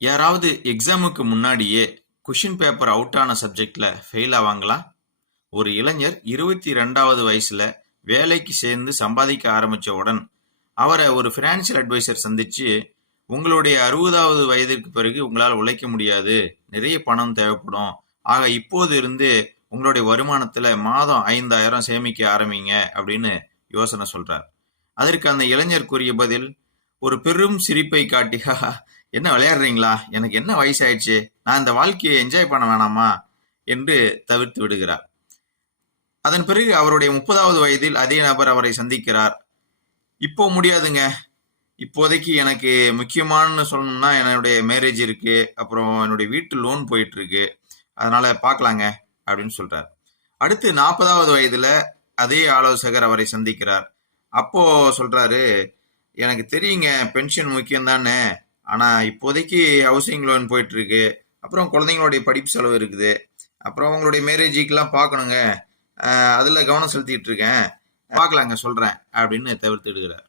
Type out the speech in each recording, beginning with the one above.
யாராவது எக்ஸாமுக்கு முன்னாடியே கொஷின் பேப்பர் அவுட் ஆன சப்ஜெக்ட்ல ஃபெயில் ஆவாங்களா? ஒரு இளைஞர் 22வது வயசுல வேலைக்கு சேர்ந்து சம்பாதிக்க ஆரம்பிச்ச உடன் அவரை ஒரு ஃபினான்ஷியல் அட்வைசர் சந்திச்சு, உங்களுடைய 60வது வயதிற்கு பிறகு உங்களால் உழைக்க முடியாது, நிறைய பணம் தேவைப்படும். ஆக இப்போது இருந்து உங்களுடைய வருமானத்துல மாதம் 5,000 சேமிக்க ஆரம்பிங்க அப்படின்னு யோசனை சொல்றார். அதற்கு அந்த இளைஞர் கூறிய பதில் ஒரு பெரும் சிரிப்பை காட்டி, என்ன விளையாடுறீங்களா? எனக்கு என்ன வயசாயிடுச்சு? நான் இந்த வாழ்க்கையை என்ஜாய் பண்ண வேணாமா என்று தவிர்த்து விடுகிறார். அதன் பிறகு அவருடைய 30வது வயதில் அதே நபர் அவரை சந்திக்கிறார். இப்போ முடியாதுங்க, இப்போதைக்கு எனக்கு முக்கியமானு சொல்லணும்னா என்னுடைய மேரேஜ் இருக்கு, அப்புறம் என்னுடைய வீட்டு லோன் போயிட்டு இருக்கு, அதனால பார்க்கலாங்க அப்படின்னு சொல்றார். அடுத்து 40வது வயதுல அதே ஆலோசகர் அவரை சந்திக்கிறார். அப்போ சொல்றாரு, எனக்கு தெரியுங்க பென்ஷன் முக்கியம் தானே, ஆனா இப்போதைக்கு ஹவுசிங் லோன் போயிட்டு இருக்கு, அப்புறம் குழந்தைங்களுடைய படிப்பு செலவு இருக்குது, அப்புறம் உங்களுடைய மேரேஜுக்கெல்லாம் பார்க்கணுங்க, அதுல கவனம் செலுத்திட்டு இருக்கேன், பார்க்கலாங்க சொல்றேன் அப்படின்னு தவிர்த்து விடுகிறார்.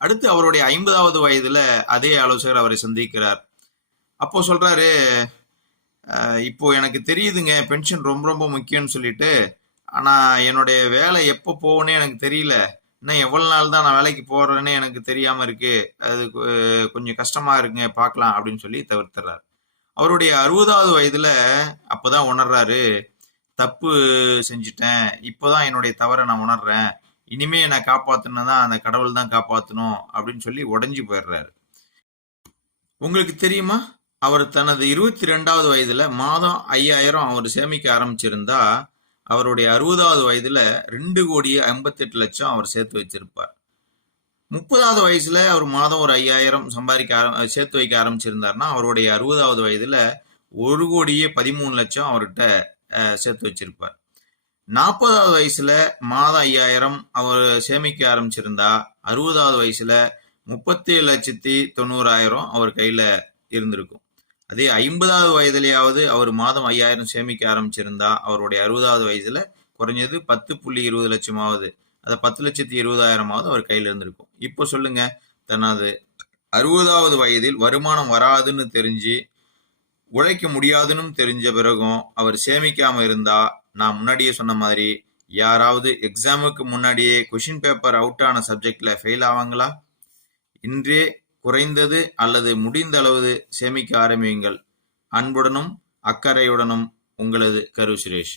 அடுத்து அவருடைய 50வது வயதுல அதே ஆலோசகர் அவரை சந்திக்கிறார். அப்போ சொல்றாரு, இப்போ எனக்கு தெரியுதுங்க பென்ஷன் ரொம்ப ரொம்ப முக்கியம்னு சொல்லிட்டு, ஆனா என்னுடைய வேலை எப்போ போகும்னே எனக்கு தெரியல, இன்னும் எவ்வளவு நாள் தான் நான் வேலைக்கு போறேன்னு எனக்கு தெரியாம இருக்கு, அது கொஞ்சம் கஷ்டமா இருக்குங்க, பார்க்கலாம் அப்படின்னு சொல்லி தவிர்த்துறாரு. அவருடைய 60வது வயதுல அப்பதான் உணர்றாரு, தப்பு செஞ்சுட்டேன், இப்போதான் என்னுடைய தவறை நான் உணர்றேன், இனிமே என்னை காப்பாத்தணும்னா அந்த கடவுள் தான் காப்பாற்றணும் அப்படின்னு சொல்லி உடஞ்சி போயிடுறாரு. உங்களுக்கு தெரியுமா, அவர் தனது 22வது வயதுல மாதம் 5,000 அவர் சேமிக்க ஆரம்பிச்சிருந்தா அவருடைய 60வது வயதுல 2,58,00,000 அவர் சேர்த்து வச்சிருப்பார். 30வது வயசுல அவர் மாதம் ஒரு 5,000 சேர்த்து வைக்க ஆரம்பிச்சிருந்தாருன்னா அவருடைய 60வது வயதுல 1,13,00,000 அவர்கிட்ட சேர்த்து வச்சிருப்பார். 40வது வயசுல மாதம் 5,000 அவர் சேமிக்க ஆரம்பிச்சிருந்தா 60வது வயசுல 37,90,000 அவர் கையில இருந்திருக்கும். அதே 50வது வயதுலயாவது அவர் மாதம் 5,000 சேமிக்க ஆரம்பிச்சிருந்தா அவருடைய 60வது வயசுல குறைஞ்சது 10,20 லட்சமாவது, அதை 10,20,000 அவர் கையில இருந்திருக்கும். இப்போ சொல்லுங்க, தனது 60வது வயதில் வருமானம் வராதுன்னு தெரிஞ்சு உழைக்க முடியாதுன்னு தெரிஞ்ச பிறகும் அவர் சேமிக்காம இருந்தா, நான் முன்னாடியே சொன்ன மாதிரி யாராவது எக்ஸாமுக்கு முன்னாடியே கொஷின் பேப்பர் அவுட் ஆன சப்ஜெக்ட்ல ஃபெயில் ஆவாங்களா? இன்றே குறைந்தது அல்லது முடிந்த அளவு சேமிக்க ஆரம்பியுங்கள். அன்புடனும் அக்கறையுடனும் உங்களது கரு சுரேஷ்.